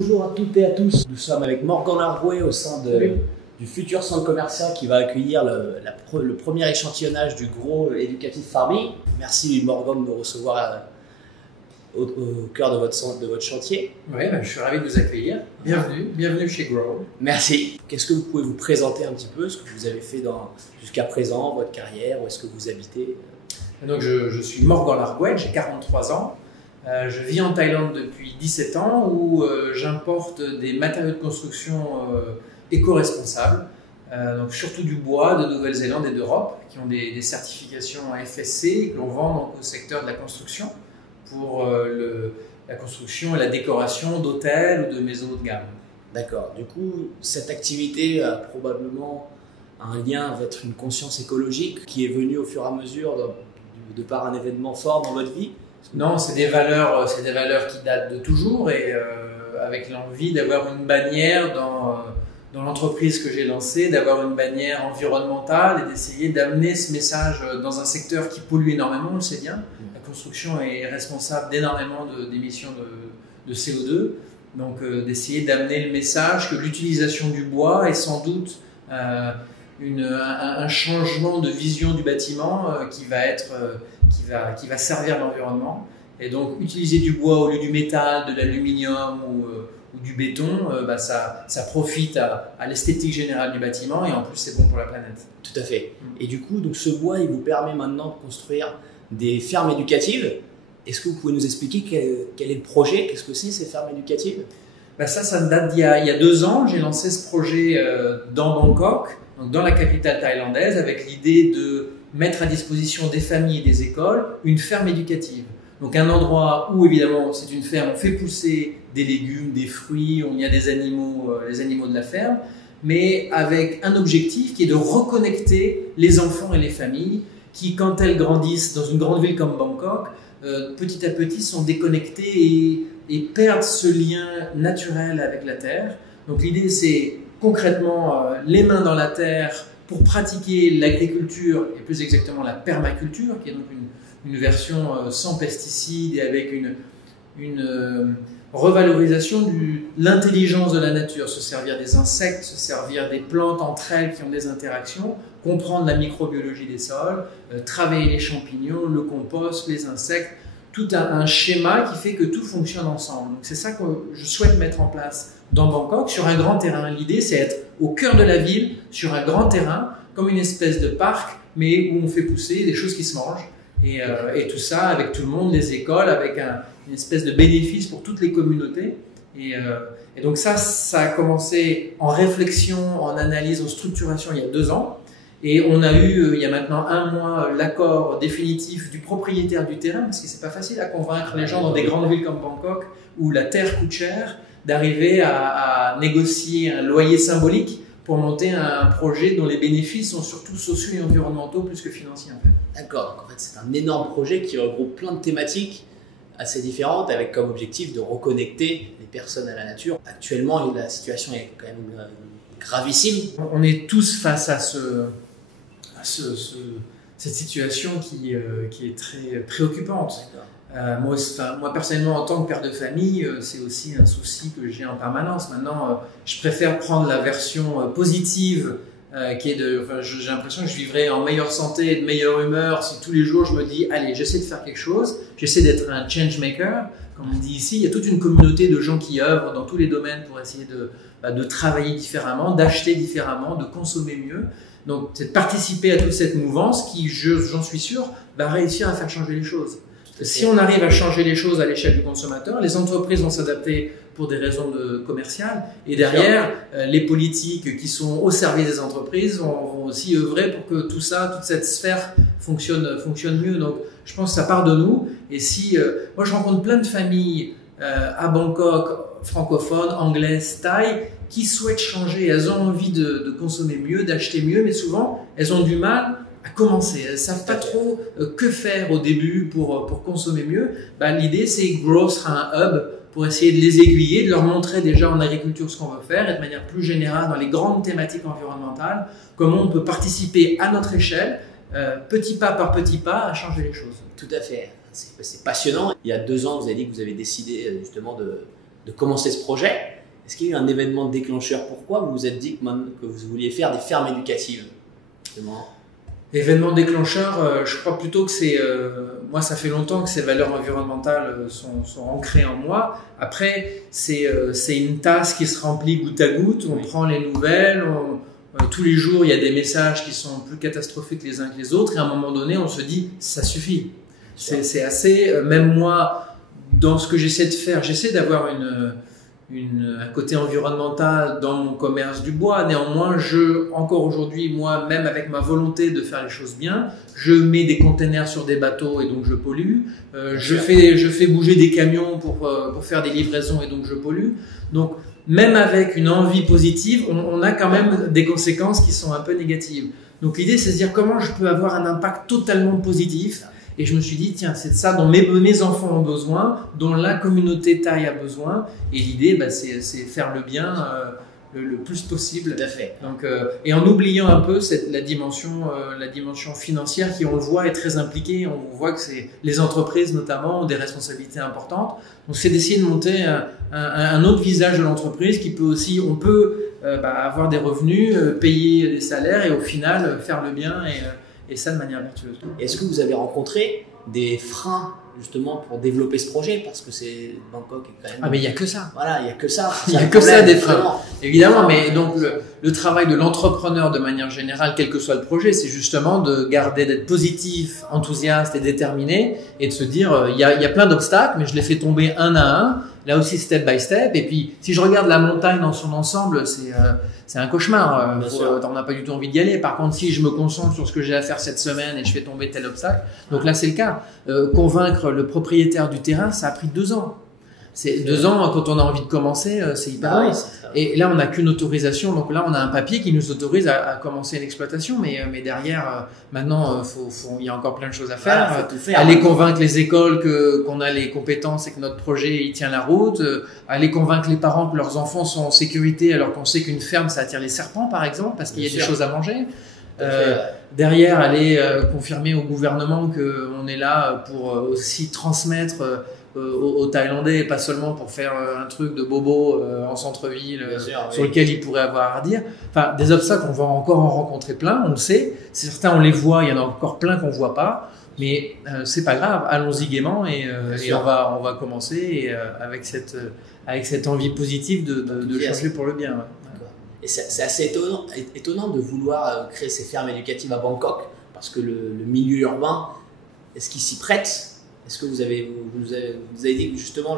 Bonjour à toutes et à tous, nous sommes avec Morgan Arguet au sein du futur centre commercial qui va accueillir le premier échantillonnage du gros Educative Farming. Merci Morgan de nous recevoir au cœur de votre chantier. Oui, je suis ravi de vous accueillir. Bienvenue chez Grow. Merci. Qu'est-ce que vous pouvez vous présenter un petit peu, ce que vous avez fait jusqu'à présent, votre carrière, où est-ce que vous habitez? Donc je suis Morgan Arguet, j'ai 43 ans. Je vis en Thaïlande depuis 17 ans où j'importe des matériaux de construction éco-responsables, donc surtout du bois de Nouvelle-Zélande et d'Europe, qui ont des certifications FSC et que l'on vend donc au secteur de la construction pour la construction et la décoration d'hôtels ou de maisons haut de gamme. D'accord. Du coup, cette activité a probablement un lien avec une conscience écologique qui est venue au fur et à mesure de par un événement fort dans votre vie? Non, c'est des valeurs qui datent de toujours et avec l'envie d'avoir une bannière dans l'entreprise que j'ai lancée, d'avoir une bannière environnementale et d'essayer d'amener ce message dans un secteur qui pollue énormément, on le sait bien. La construction est responsable d'énormément d'émissions de CO2, donc d'essayer d'amener le message que l'utilisation du bois est sans doute un changement de vision du bâtiment qui va servir l'environnement. Et donc utiliser du bois au lieu du métal, de l'aluminium ou du béton, ça profite à l'esthétique générale du bâtiment et en plus c'est bon pour la planète. Tout à fait. Et du coup, donc ce bois, il vous permet maintenant de construire des fermes éducatives. Est-ce que vous pouvez nous expliquer quel est le projet? Qu'est-ce que c'est ces fermes éducatives? Ça date d'il y a 2 ans. J'ai lancé ce projet dans Bangkok, donc dans la capitale thaïlandaise, avec l'idée de mettre à disposition des familles et des écoles une ferme éducative. Donc un endroit où évidemment c'est une ferme, on fait pousser des légumes, des fruits, on y a des animaux, les animaux de la ferme, mais avec un objectif qui est de reconnecter les enfants et les familles qui, quand elles grandissent dans une grande ville comme Bangkok, petit à petit sont déconnectées et perdent ce lien naturel avec la terre. Donc l'idée c'est concrètement les mains dans la terre pour pratiquer l'agriculture et plus exactement la permaculture, qui est donc une version sans pesticides et avec une revalorisation de l'intelligence de la nature, se servir des insectes, se servir des plantes entre elles qui ont des interactions, comprendre la microbiologie des sols, travailler les champignons, le compost, les insectes, tout un schéma qui fait que tout fonctionne ensemble. Donc c'est ça que je souhaite mettre en place dans Bangkok, sur un grand terrain. L'idée c'est être au cœur de la ville, sur un grand terrain, comme une espèce de parc, mais où on fait pousser des choses qui se mangent. Et tout ça avec tout le monde, les écoles, avec une espèce de bénéfice pour toutes les communautés. Et donc ça a commencé en réflexion, en analyse, en structuration il y a 2 ans. Et on a eu, il y a maintenant 1 mois, l'accord définitif du propriétaire du terrain, parce que c'est pas facile à convaincre les gens dans des grandes villes comme Bangkok, où la terre coûte cher, d'arriver à négocier un loyer symbolique pour monter un projet dont les bénéfices sont surtout sociaux et environnementaux plus que financiers. En fait. D'accord, donc en fait c'est un énorme projet qui regroupe plein de thématiques assez différentes avec comme objectif de reconnecter les personnes à la nature. Actuellement, la situation est quand même gravissime. On est tous face à cette situation qui est très préoccupante. Moi personnellement, en tant que père de famille, c'est aussi un souci que j'ai en permanence. Maintenant, je préfère prendre la version positive qui est j'ai l'impression que je vivrai en meilleure santé et de meilleure humeur si tous les jours je me dis allez, j'essaie de faire quelque chose, j'essaie d'être un change maker, comme on dit ici. Il y a toute une communauté de gens qui œuvrent dans tous les domaines pour essayer de travailler différemment, d'acheter différemment, de consommer mieux. Donc c'est de participer à toute cette mouvance qui, j'en suis sûr, va réussir à faire changer les choses. Si on arrive à changer les choses à l'échelle du consommateur, les entreprises vont s'adapter pour des raisons commerciales et derrière, les politiques qui sont au service des entreprises vont aussi œuvrer pour que tout ça, toute cette sphère fonctionne mieux. Donc je pense que ça part de nous. Et moi je rencontre plein de familles à Bangkok, francophones, anglaises, thaï, qui souhaitent changer. Elles ont envie de consommer mieux, d'acheter mieux, mais souvent elles ont du mal à commencer. Elles ne savent pas trop que faire au début pour consommer mieux. L'idée c'est que Grow sera un hub pour essayer de les aiguiller, de leur montrer déjà en agriculture ce qu'on veut faire et de manière plus générale dans les grandes thématiques environnementales, comment on peut participer à notre échelle, petit pas par petit pas, à changer les choses. Tout à fait. C'est passionnant. Il y a 2 ans, vous avez dit que vous avez décidé justement de commencer ce projet. Est-ce qu'il y a eu un événement déclencheur? Pourquoi vous vous êtes dit que vous vouliez faire des fermes éducatives? Événement déclencheur, je crois plutôt que c'est... moi, ça fait longtemps que ces valeurs environnementales sont ancrées en moi. Après, c'est une tasse qui se remplit goutte à goutte. On prend les nouvelles. Tous les jours, il y a des messages qui sont plus catastrophiques les uns que les autres. Et à un moment donné, on se dit, ça suffit. C'est assez... même moi, dans ce que j'essaie de faire, j'essaie d'avoir un côté environnemental dans mon commerce du bois. Néanmoins, encore aujourd'hui, moi, même avec ma volonté de faire les choses bien, je mets des containers sur des bateaux et donc je pollue. Je fais bouger des camions pour faire des livraisons et donc je pollue. Donc, même avec une envie positive, on a quand même des conséquences qui sont un peu négatives. Donc, l'idée, c'est de se dire comment je peux avoir un impact totalement positif. Et je me suis dit, tiens, c'est de ça dont mes enfants ont besoin, dont la communauté taille a besoin. Et l'idée, c'est faire le bien le plus possible. Tout à fait. Donc, et en oubliant un peu la dimension financière qui, on le voit, est très impliquée. On voit que les entreprises, notamment, ont des responsabilités importantes. Donc, c'est d'essayer de monter un autre visage de l'entreprise qui peut aussi, on peut avoir des revenus, payer des salaires et au final, faire le bien et ça de manière vertueuse. Est-ce que vous avez rencontré des freins justement pour développer ce projet? Parce que Bangkok est quand même... Ah mais il n'y a que ça. Voilà, il n'y a que ça. Il n'y a que ça des freins. Évidemment, mais donc le travail de l'entrepreneur de manière générale, quel que soit le projet, c'est justement d'être positif, enthousiaste et déterminé et de se dire, il y a plein d'obstacles, mais je les fais tomber un à un. Là aussi, step by step. Et puis, si je regarde la montagne dans son ensemble, c'est un cauchemar. On n'a pas du tout envie d'y aller. Par contre, si je me concentre sur ce que j'ai à faire cette semaine et je fais tomber tel obstacle, donc là, c'est le cas. Convaincre le propriétaire du terrain, ça a pris 2 ans. C'est 2 ans, quand on a envie de commencer, c'est hyper long. Et là, on n'a qu'une autorisation. Donc là, on a un papier qui nous autorise à commencer l'exploitation. Mais derrière, maintenant, il y a encore plein de choses à faire. Voilà, faut tout faire. Aller convaincre les écoles qu'on a les compétences et que notre projet il tient la route. Aller convaincre les parents que leurs enfants sont en sécurité alors qu'on sait qu'une ferme, ça attire les serpents, par exemple, parce qu'il y a des choses à manger. Derrière, aller confirmer au gouvernement qu'on est là pour aussi transmettre aux Thaïlandais et pas seulement pour faire un truc de bobo en centre-ville sur lequel ils pourraient avoir à dire. Enfin, des obstacles, on va encore en rencontrer plein, on le sait. Certains, on les voit, il y en a encore plein qu'on voit pas. Mais c'est pas grave, allons-y gaiement et on va commencer avec cette envie positive de changer pour le bien. Ouais. Et c'est assez étonnant de vouloir créer ces fermes éducatives à Bangkok parce que le milieu urbain, est-ce qu'il s'y prête? Est-ce que vous avez dit que justement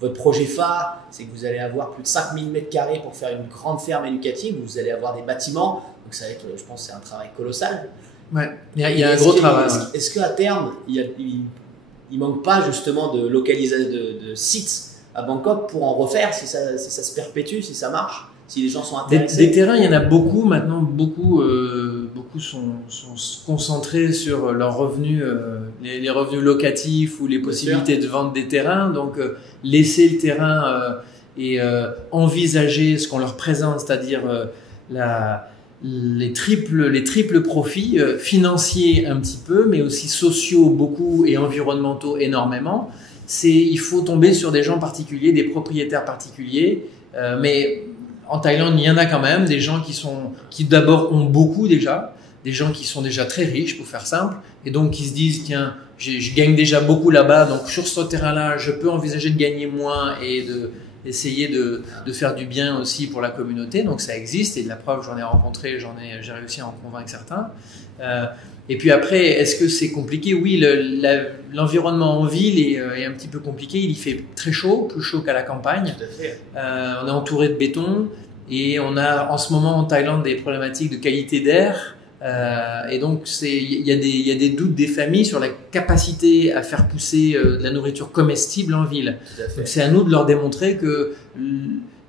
votre projet phare, c'est que vous allez avoir plus de 5000 m² pour faire une grande ferme éducative, vous allez avoir des bâtiments, donc ça va être, je pense, c'est un travail colossal. Ouais, il y a un gros travail. Est-ce qu'à terme, il manque pas justement de localisation de sites à Bangkok pour en refaire si ça se perpétue, si ça marche, si les gens sont intéressés? Des terrains, il y en a beaucoup maintenant. Beaucoup sont concentrés sur leurs revenus, les revenus locatifs ou les possibilités de vente des terrains. Donc, laisser le terrain et envisager ce qu'on leur présente, c'est-à-dire les triples profits financiers un petit peu, mais aussi sociaux beaucoup et environnementaux énormément. Il faut tomber sur des gens particuliers, des propriétaires particuliers, mais en Thaïlande, il y en a quand même des gens qui d'abord ont beaucoup déjà, des gens qui sont déjà très riches, pour faire simple, et donc qui se disent, tiens, je gagne déjà beaucoup là-bas, donc sur ce terrain-là, je peux envisager de gagner moins et d'essayer de faire du bien aussi pour la communauté. Donc ça existe, et de la preuve, j'en ai rencontré, j'ai réussi à en convaincre certains. Et puis après, est-ce que c'est compliqué? Oui, l'environnement en ville est un petit peu compliqué. Il y fait très chaud, plus chaud qu'à la campagne. Tout à fait. On est entouré de béton et on a en ce moment en Thaïlande des problématiques de qualité d'air. Et donc il y a des doutes des familles sur la capacité à faire pousser de la nourriture comestible en ville. Donc c'est à nous de leur démontrer que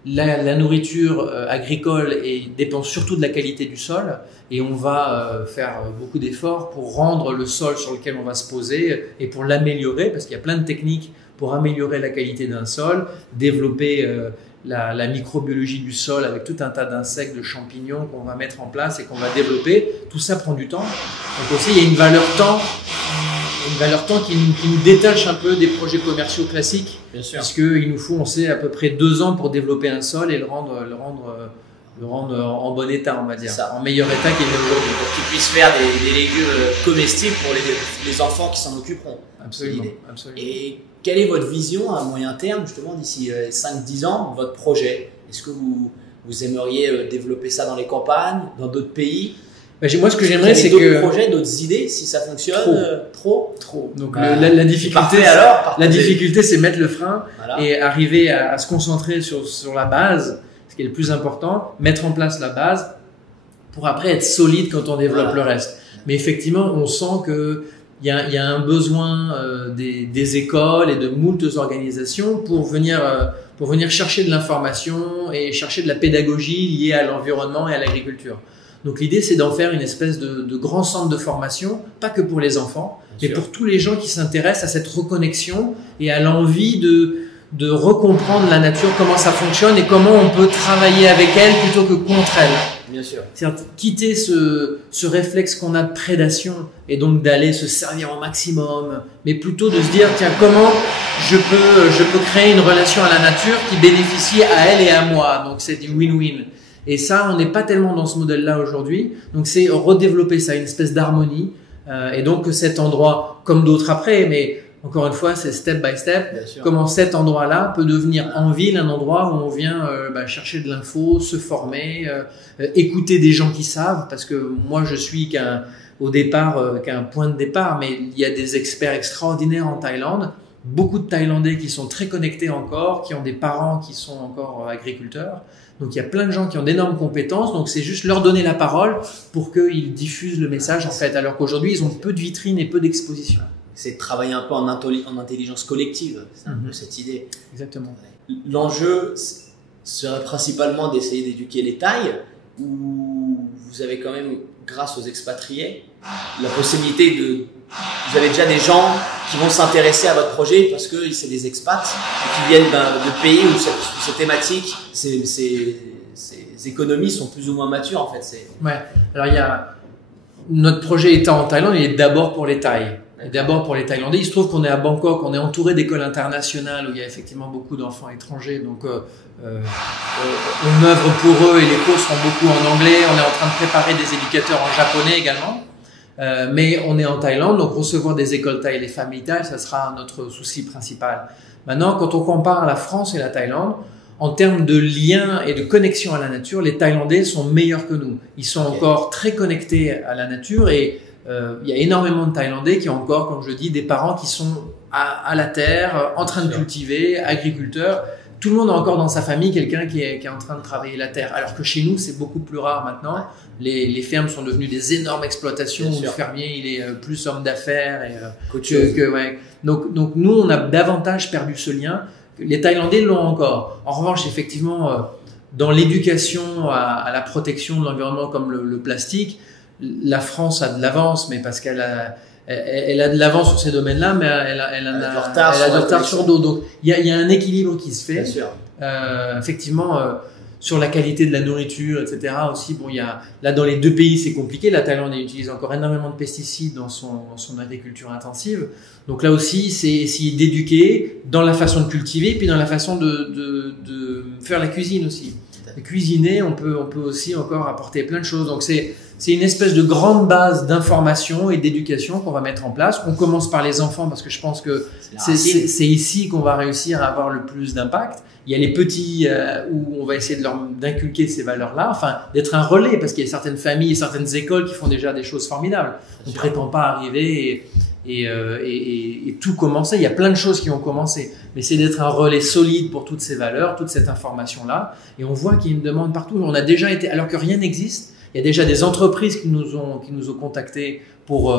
la nourriture agricole dépend surtout de la qualité du sol, et on va faire beaucoup d'efforts pour rendre le sol sur lequel on va se poser et pour l'améliorer, parce qu'il y a plein de techniques pour améliorer la qualité d'un sol, développer la microbiologie du sol avec tout un tas d'insectes, de champignons qu'on va mettre en place et qu'on va développer. Tout ça prend du temps. Donc aussi, il y a une valeur temps une valeur temps qui nous détache un peu des projets commerciaux classiques. Bien sûr. Puisqu'il nous faut, on sait, à peu près 2 ans pour développer un sol et le rendre en bon état, on va dire, en meilleur état qu'il est aujourd'hui. Pour qu'ils puissent faire des légumes comestibles pour les enfants qui s'en occuperont. Absolument, absolument. Et quelle est votre vision à moyen terme, justement, d'ici 5-10 ans, votre projet? Est-ce que vous aimeriez développer ça dans les campagnes, dans d'autres pays? Moi, ce que j'aimerais, c'est que... d'autres projets, d'autres idées, si ça fonctionne? Trop. Donc, la difficulté, c'est mettre le frein et arriver à se concentrer sur la base, ce qui est le plus important, mettre en place la base pour après être solide quand on développe le reste. Mais effectivement, on sent que il y a un besoin des écoles et de moultes organisations pour venir chercher de l'information et chercher de la pédagogie liée à l'environnement et à l'agriculture. Donc l'idée, c'est d'en faire une espèce de grand centre de formation, pas que pour les enfants, mais pour tous les gens qui s'intéressent à cette reconnexion et à l'envie de recomprendre la nature, comment ça fonctionne et comment on peut travailler avec elle plutôt que contre elle. Bien sûr. C'est-à-dire quitter ce réflexe qu'on a de prédation et donc d'aller se servir au maximum, mais plutôt de se dire, tiens, comment je peux créer une relation à la nature qui bénéficie à elle et à moi. Donc c'est du win-win. Et ça, on n'est pas tellement dans ce modèle-là aujourd'hui. Donc c'est redévelopper ça, une espèce d'harmonie. Et donc cet endroit, comme d'autres après, mais encore une fois, c'est step by step. Comment cet endroit-là peut devenir en ville un endroit où on vient chercher de l'info, se former, écouter des gens qui savent. Parce que moi, je suis qu'un point de départ, mais il y a des experts extraordinaires en Thaïlande. Beaucoup de Thaïlandais qui sont très connectés encore, qui ont des parents qui sont encore agriculteurs. Donc il y a plein de gens qui ont d'énormes compétences, donc c'est juste leur donner la parole pour qu'ils diffusent le message en fait, alors qu'aujourd'hui ils ont peu de vitrines et peu d'expositions. C'est de travailler un peu en intelligence collective, c'est un peu cette idée. Exactement. L'enjeu serait principalement d'essayer d'éduquer les Thaïs, ou vous avez quand même, grâce aux expatriés, la possibilité de... Vous avez déjà des gens qui vont s'intéresser à votre projet parce que c'est des expats qui viennent de pays où cette thématique, ces économies sont plus ou moins matures en fait. Ouais. Alors notre projet étant en Thaïlande, il est d'abord pour les Thaïs. D'abord pour les Thaïlandais. Il se trouve qu'on est à Bangkok, on est entouré d'écoles internationales où il y a effectivement beaucoup d'enfants étrangers. Donc on œuvre pour eux et les cours seront beaucoup en anglais. On est en train de préparer des éducateurs en japonais également. Mais on est en Thaïlande, donc recevoir des écoles thaï et les familles thaï, ça sera notre souci principal. Maintenant, quand on compare la France et la Thaïlande, en termes de lien et de connexion à la nature, les Thaïlandais sont meilleurs que nous. Ils sont encore très connectés à la nature et il y a énormément de Thaïlandais qui ont encore, comme je dis, des parents qui sont à la terre, en train de cultiver, agriculteurs. Tout le monde a encore dans sa famille quelqu'un qui est en train de travailler la terre. Alors que chez nous, c'est beaucoup plus rare maintenant. Les fermes sont devenues des énormes exploitations où le fermier, il est plus homme d'affaires. Donc nous, on a davantage perdu ce lien. Les Thaïlandais l'ont encore. En revanche, effectivement, dans l'éducation à la protection de l'environnement comme le plastique, la France a de l'avance, mais parce qu'elle a de l'avance sur ces domaines-là, mais elle a du retard sur d'autres. Donc, il y a un équilibre qui se fait. Bien sûr. Effectivement, sur la qualité de la nourriture, etc. aussi, bon, là, dans les deux pays, c'est compliqué. La Thaïlande utilise encore énormément de pesticides dans son agriculture intensive. Donc là aussi, c'est essayer d'éduquer dans la façon de cultiver, puis dans la façon de faire la cuisine aussi. Cuisiner, on peut aussi encore apporter plein de choses. Donc c'est une espèce de grande base d'information et d'éducation qu'on va mettre en place. On commence par les enfants parce que je pense que c'est ici qu'on va réussir à avoir le plus d'impact. Il y a les petits où on va essayer d'inculquer ces valeurs-là, enfin d'être un relais parce qu'il y a certaines familles et certaines écoles qui font déjà des choses formidables. On ne prétend pas arriver et tout commencer. Il y a plein de choses qui ont commencé, mais c'est d'être un relais solide pour toutes ces valeurs, toute cette information-là. Et on voit qu'il y a une demande partout. On a déjà été, alors que rien n'existe, il y a déjà des entreprises qui nous ont contactés pour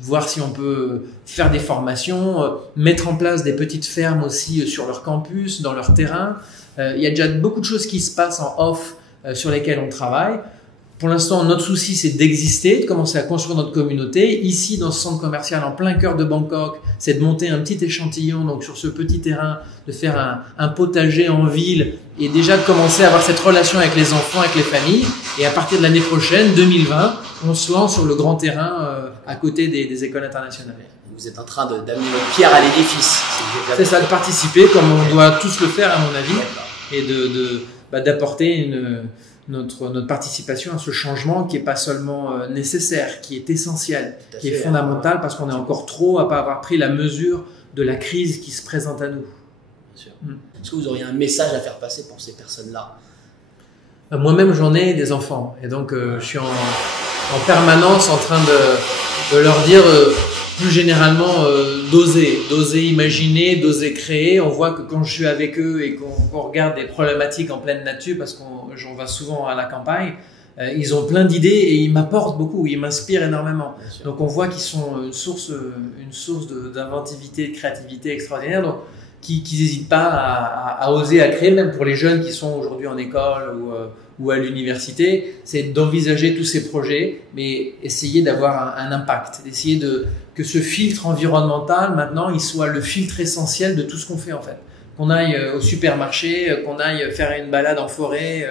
voir si on peut faire des formations, mettre en place des petites fermes aussi sur leur campus, dans leur terrain. Il y a déjà beaucoup de choses qui se passent en off sur lesquelles on travaille. Pour l'instant, notre souci, c'est d'exister, de commencer à construire notre communauté. Ici, dans ce centre commercial, en plein cœur de Bangkok, c'est de monter un petit échantillon, donc sur ce petit terrain, de faire un potager en ville et déjà de commencer à avoir cette relation avec les enfants, avec les familles. Et à partir de l'année prochaine, 2020, on se lance sur le grand terrain à côté des écoles internationales. Vous êtes en train d'amener votre pierre à l'édifice. C'est ça, de participer comme on doit tous le faire, à mon avis, et d'apporter notre participation à ce changement qui n'est pas seulement nécessaire, qui est essentiel, qui est fondamental parce qu'on est encore trop à pas avoir pris la mesure de la crise qui se présente à nous. Bien sûr. Est-ce que vous auriez un message à faire passer pour ces personnes-là? Moi-même, j'en ai des enfants et donc je suis en permanence en train de leur dire plus généralement d'oser imaginer, d'oser créer. On voit que quand je suis avec eux et qu'on regarde des problématiques en pleine nature, parce j'en vais souvent à la campagne, ils ont plein d'idées et ils m'apportent beaucoup, ils m'inspirent énormément. Donc on voit qu'ils sont une source d'inventivité, de créativité extraordinaire. Donc qui n'hésitent pas à oser, à créer, même pour les jeunes qui sont aujourd'hui en école ou à l'université, c'est d'envisager tous ces projets, mais essayer d'avoir un impact, essayer que ce filtre environnemental, maintenant, il soit le filtre essentiel de tout ce qu'on fait en fait. Qu'on aille au supermarché, qu'on aille faire une balade en forêt,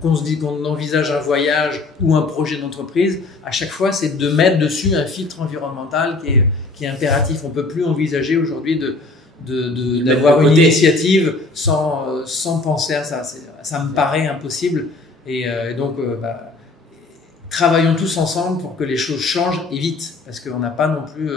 qu'on envisage un voyage ou un projet d'entreprise, à chaque fois, c'est de mettre dessus un filtre environnemental qui est impératif. On ne peut plus envisager aujourd'hui d'avoir une initiative sans penser à ça. Ça me paraît impossible. Et donc, travaillons tous ensemble pour que les choses changent et vite. Parce qu'on n'a pas non plus,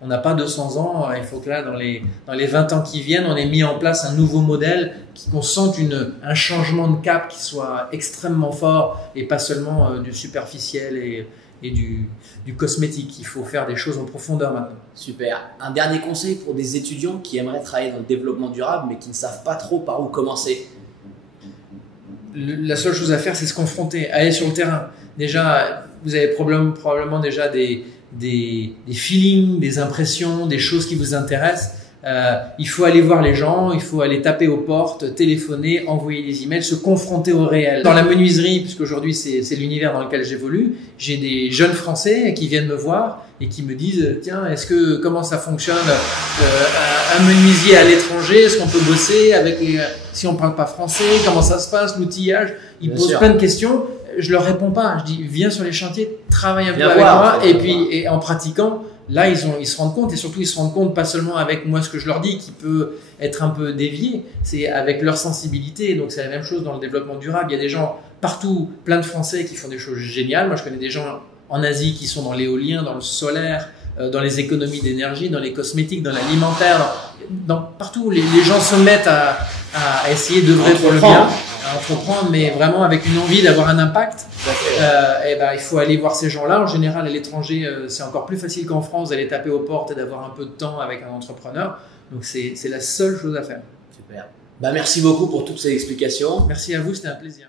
on n'a pas 200 ans. Il faut que là, dans les 20 ans qui viennent, on ait mis en place un nouveau modèle, qu'on sente un changement de cap qui soit extrêmement fort et pas seulement du superficiel et du cosmétique. Il faut faire des choses en profondeur maintenant. Super. Un dernier conseil pour des étudiants qui aimeraient travailler dans le développement durable mais qui ne savent pas trop par où commencer? La seule chose à faire, c'est se confronter, aller sur le terrain. Déjà, vous avez probablement déjà des feelings, des impressions, des choses qui vous intéressent. Il faut aller voir les gens, il faut aller taper aux portes, téléphoner, envoyer des emails, se confronter au réel. Dans la menuiserie, puisque aujourd'hui c'est l'univers dans lequel j'évolue, j'ai des jeunes Français qui viennent me voir et qui me disent tiens, comment ça fonctionne un menuisier à l'étranger, est-ce qu'on peut bosser avec si on parle pas français, comment ça se passe, l'outillage? Ils posent plein de questions. Je leur réponds pas. Je dis viens sur les chantiers, travaille un peu avec moi et en pratiquant. Là, ils se rendent compte et surtout ils se rendent compte pas seulement avec moi ce que je leur dis qui peut être un peu dévié, c'est avec leur sensibilité. Donc c'est la même chose dans le développement durable. Il y a des gens partout, plein de Français qui font des choses géniales. Moi, je connais des gens en Asie qui sont dans l'éolien, dans le solaire, dans les économies d'énergie, dans les cosmétiques, dans l'alimentaire. Partout, les gens se mettent à essayer d'œuvrer pour le bien, à entreprendre, mais vraiment avec une envie d'avoir un impact. Il faut aller voir ces gens-là. En général, à l'étranger, c'est encore plus facile qu'en France d'aller taper aux portes et d'avoir un peu de temps avec un entrepreneur. Donc, c'est la seule chose à faire. Super. Merci beaucoup pour toutes ces explications. Merci à vous, c'était un plaisir.